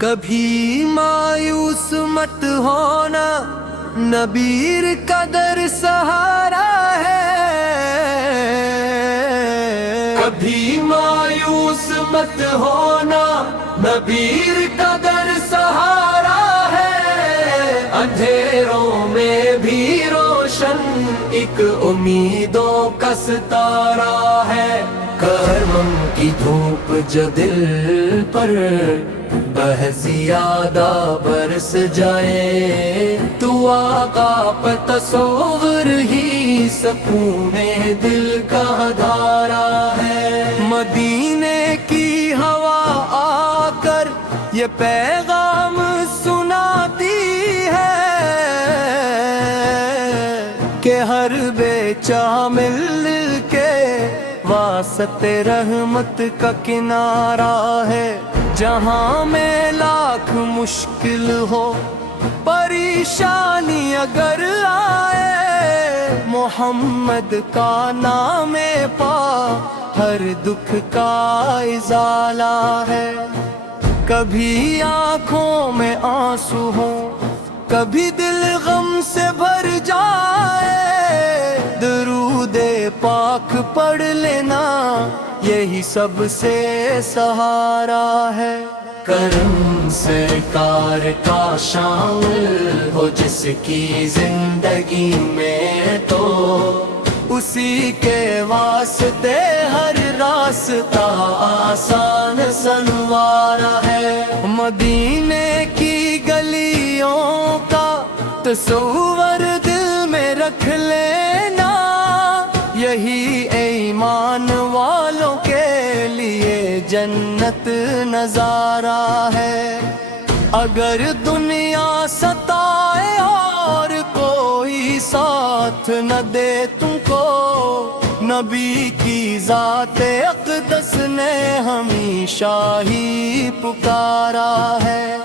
کبھی مایوس مت ہونا، نبیر قدر سہارا ہے۔ کبھی مایوس مت ہونا، نبیر قدر سہارا ہے۔ اندھیروں میں بھی روشن ایک امیدوں کا ستارہ ہے۔ کرم کی دھوپ جو دل پر بہ زیادہ برس جائے، تو آقا پہ تصور ہی سکون دل کا دھارا ہے۔ مدینے کی ہوا آ کر یہ پیغام سناتی ہے کہ ہر بے چامل دل کے واسطے رحمت کا کنارہ ہے۔ جہاں میں لاکھ مشکل ہو، پریشانی اگر آئے، محمد کا نام پا ہر دکھ کا ازالہ ہے۔ کبھی آنکھوں میں آنسو ہوں، کبھی دل غم سے بھر جائے، درود پاک پڑھ لینا یہی سب سے سہارا ہے۔ کرم سرکار کا شامل ہو جس کی زندگی میں، تو اسی کے واسطے ہر راستہ آسان سنوارا ہے۔ مدینے کی گلیوں کا تصور دل میں رکھ لینا، یہی ایمان والوں کے لیے جنت نظارہ ہے۔ اگر دنیا ستائے اور کوئی ساتھ نہ دے تم کو، نبی کی ذات اقدس نے ہمیشہ ہی پکارا ہے۔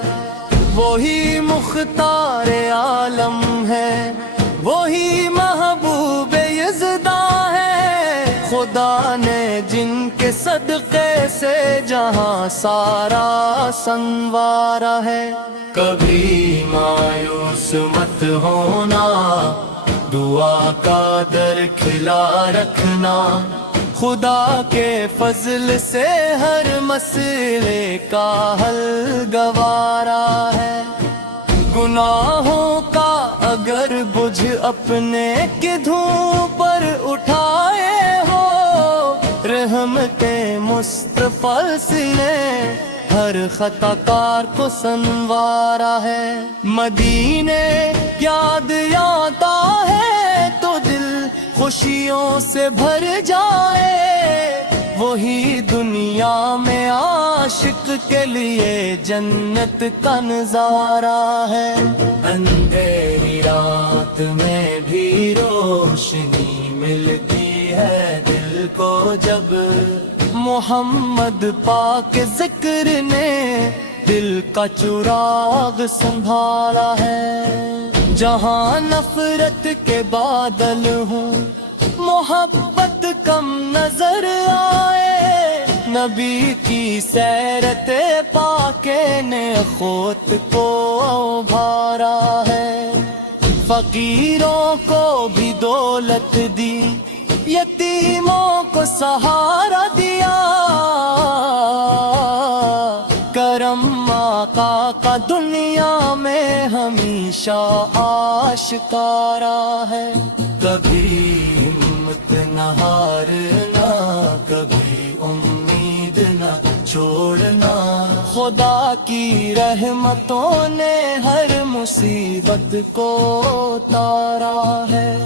وہی مختار عالم ہے، وہی محبوب یزداں ہے، خدا نے جن کے صدقے سے جہاں سارا سنوارا ہے۔ کبھی مایوس مت ہونا، دعا کا در کھلا رکھنا، خدا کے فضل سے ہر مسئلے کا حل گوارا ہے۔ گناہوں کا اگر بجھ اپنے کی دھوپ پر اٹھائے ہو، رحمت مصطفیٰ نے ہر خطا کار کو سنوارا ہے۔ مدینے یاد آتا ہے تو دل خوشیوں سے بھر جائے، وہی دنیا میں عاشق کے لیے جنت کا نظارہ ہے۔ اندھیری رات میں بھی روشنی ملتی ہے دل کو، جب محمد پاک ذکر نے دل کا چراغ سنبھالا ہے۔ جہاں نفرت کے بادل ہوں، محبت کم نظر آئے، نبی کی سیرت پاکے نے خود کو ابھارا ہے۔ فقیروں کو بھی دولت دی، یتیموں کو سہارا دیا، کرم آقا کا دنیا میں ہمیشہ آشکارا ہے۔ کبھی ہمت نہ ہارنا، کبھی امید نہ چھوڑنا، خدا کی رحمتوں نے ہر مصیبت کو اتارا ہے۔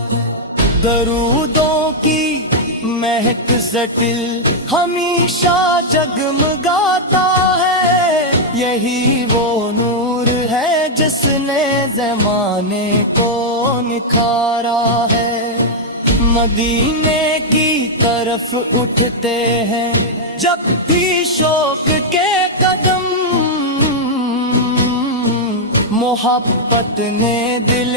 درودوں کی مہک زٹل ہمیشہ جگمگاتا ہے، یہی وہ نور ہے جس نے زمانے کو نکھارا ہے۔ مدینے کی طرف اٹھتے ہیں جب بھی شوق کے قدم، محبت نے دل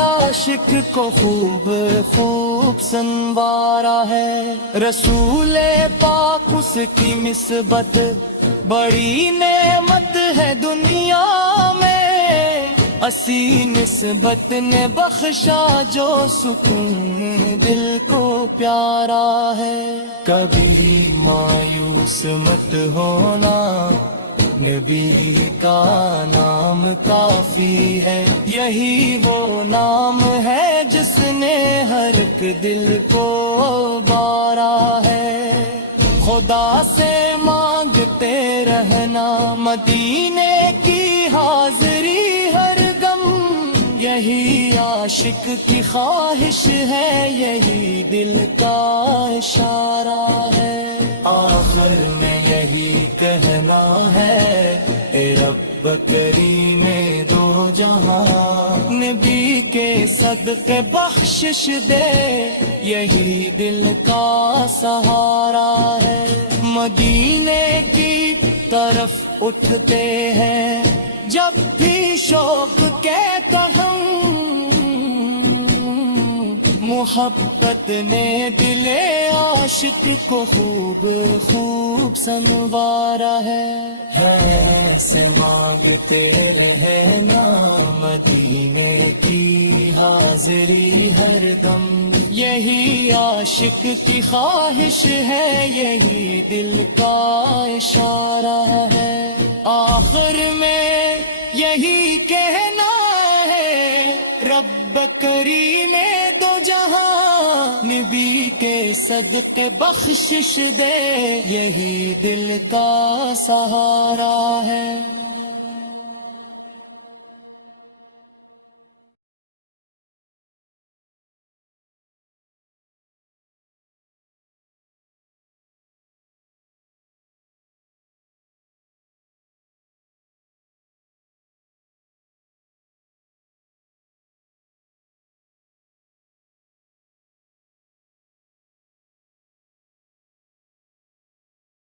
عاشق کو خوب خوب سنوارا ہے۔ رسول پاک اس کی نسبت بڑی نعمت ہے دنیا میں اسی نسبت نے بخشا جو سکون دل کو پیارا ہے. کبھی مایوس مت ہونا، نبی کا نام کافی ہے. یہی وہ نام ہے جس نے ہر ایک دل کو بارا ہے. خدا سے مانگتے رہنا مدینے کی حاضری ہر دم، یہی عاشق کی خواہش ہے، یہی دل کا اشارہ ہے. آخر میں یہی کہنا ہے، اے رب کریم دو جہاں، نبی کے صدقے بخشش دے، یہی دل کا سہارا ہے. مدینے کی طرف اٹھتے ہیں جب بھی شوق کے تہم، محبت نے دل عاشق کو خوب خوب سنوارا ہے. ایسے مانگتے رہنا مدینے کی حاضری ہر دم، یہی عاشق کی خواہش ہے، یہی دل کا اشارہ ہے. آخر میں یہی کہنا ہے، رب کریم دو جہاں، نبی کے صدقے بخشش دے، یہی دل کا سہارا ہے.